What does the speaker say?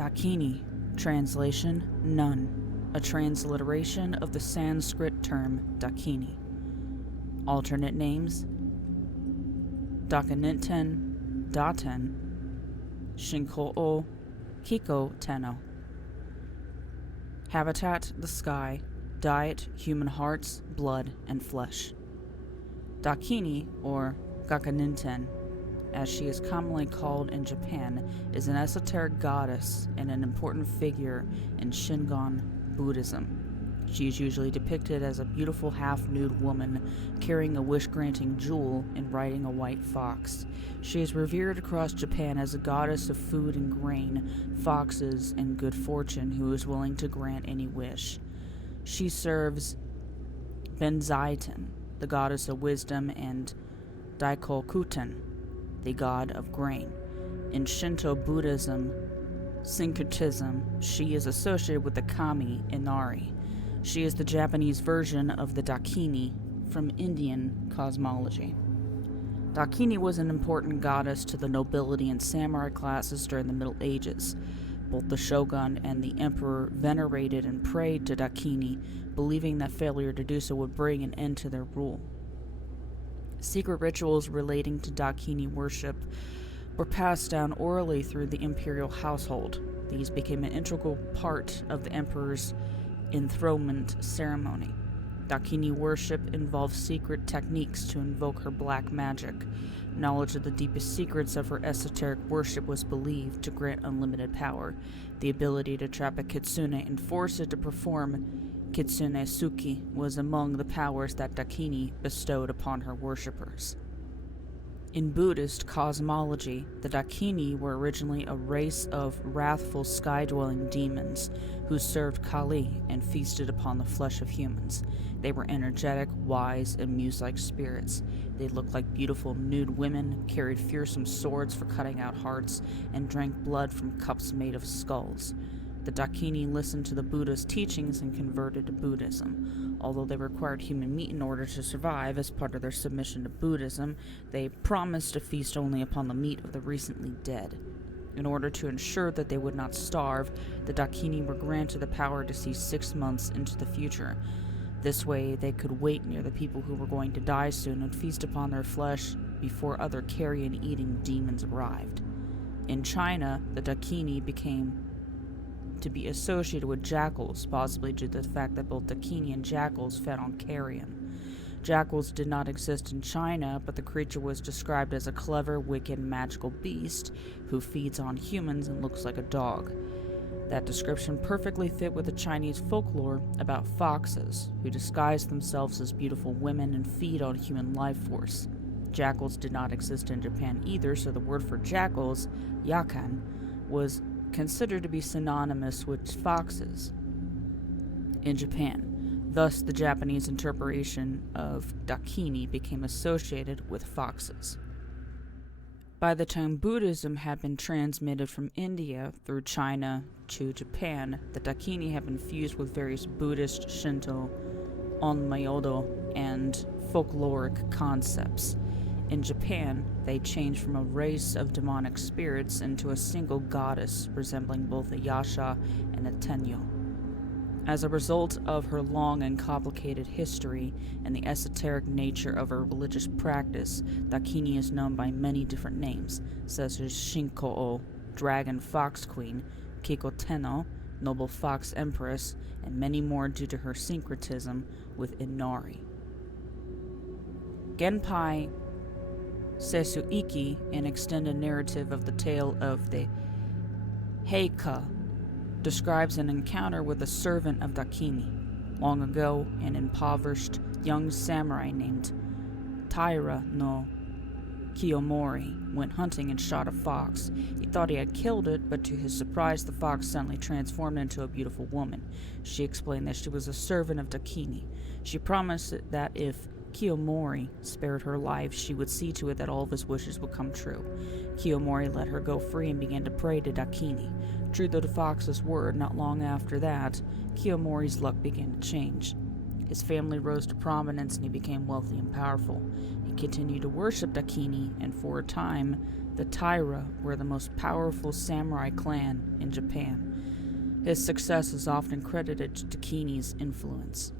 Dakini, translation, none, a transliteration of the Sanskrit term Dakini. Alternate names: Dakininten, Daten, Shinko-o, Kiko-teno. Habitat: the sky. Diet: human hearts, blood, and flesh. Dakini, or Gakaninten, as she is commonly called in Japan, is an esoteric goddess and an important figure in Shingon Buddhism. She is usually depicted as a beautiful half-nude woman carrying a wish-granting jewel and riding a white fox. She is revered across Japan as a goddess of food and grain, foxes, and good fortune who is willing to grant any wish. She serves Benzaiten, the goddess of wisdom, and Daikokuten, the god of grain. In Shinto Buddhism, syncretism, she is associated with the kami Inari. She is the Japanese version of the Dakini from Indian cosmology. Dakini was an important goddess to the nobility and samurai classes during the Middle Ages. Both the shogun and the emperor venerated and prayed to Dakini, believing that failure to do so would bring an end to their rule. Secret rituals relating to Dakini worship were passed down orally through the imperial household. These became an integral part of the emperor's enthronement ceremony. Dakini worship involved secret techniques to invoke her black magic. Knowledge of the deepest secrets of her esoteric worship was believed to grant unlimited power. The ability to trap a kitsune and force it to perform kitsune suki was among the powers that Dakini bestowed upon her worshippers. In Buddhist cosmology, the Dakini were originally a race of wrathful sky-dwelling demons who served Kali and feasted upon the flesh of humans. They were energetic, wise, and muse-like spirits. They looked like beautiful nude women, carried fearsome swords for cutting out hearts, and drank blood from cups made of skulls. The Dakini listened to the Buddha's teachings and converted to Buddhism. Although they required human meat in order to survive as part of their submission to Buddhism, they promised to feast only upon the meat of the recently dead. In order to ensure that they would not starve, the Dakini were granted the power to see 6 months into the future. This way, they could wait near the people who were going to die soon and feast upon their flesh before other carrion-eating demons arrived. In China, the Dakini became to be associated with jackals, possibly due to the fact that both Dakini and jackals fed on carrion. Jackals did not exist in China, but the creature was described as a clever, wicked, magical beast who feeds on humans and looks like a dog. That description perfectly fit with the Chinese folklore about foxes, who disguise themselves as beautiful women and feed on human life force. Jackals did not exist in Japan either, so the word for jackals, yakan, was considered to be synonymous with foxes in Japan. Thus, the Japanese interpretation of Dakini became associated with foxes. By the time Buddhism had been transmitted from India through China to Japan, the Dakini had been fused with various Buddhist, Shinto, Onmyodo, and folkloric concepts. In Japan, they changed from a race of demonic spirits into a single goddess resembling both a Yasha and a Tenyo. As a result of her long and complicated history and the esoteric nature of her religious practice, Dakini is known by many different names, such as Shinko-o, Dragon Fox Queen, Kiko-teno, Noble Fox Empress, and many more due to her syncretism with Inari. Genpai Seisuiki, an extended narrative of the tale of the Heika, describes an encounter with a servant of Dakini. Long ago, an impoverished young samurai named Taira no Kiyomori went hunting and shot a fox. He thought he had killed it, but to his surprise, the fox suddenly transformed into a beautiful woman. She explained that she was a servant of Dakini. She promised that if Kiyomori spared her life, she would see to it that all of his wishes would come true. Kiyomori let her go free and began to pray to Dakini. True to the fox's word, not long after that, Kiyomori's luck began to change. His family rose to prominence and he became wealthy and powerful. He continued to worship Dakini, and for a time, the Taira were the most powerful samurai clan in Japan. His success is often credited to Dakini's influence.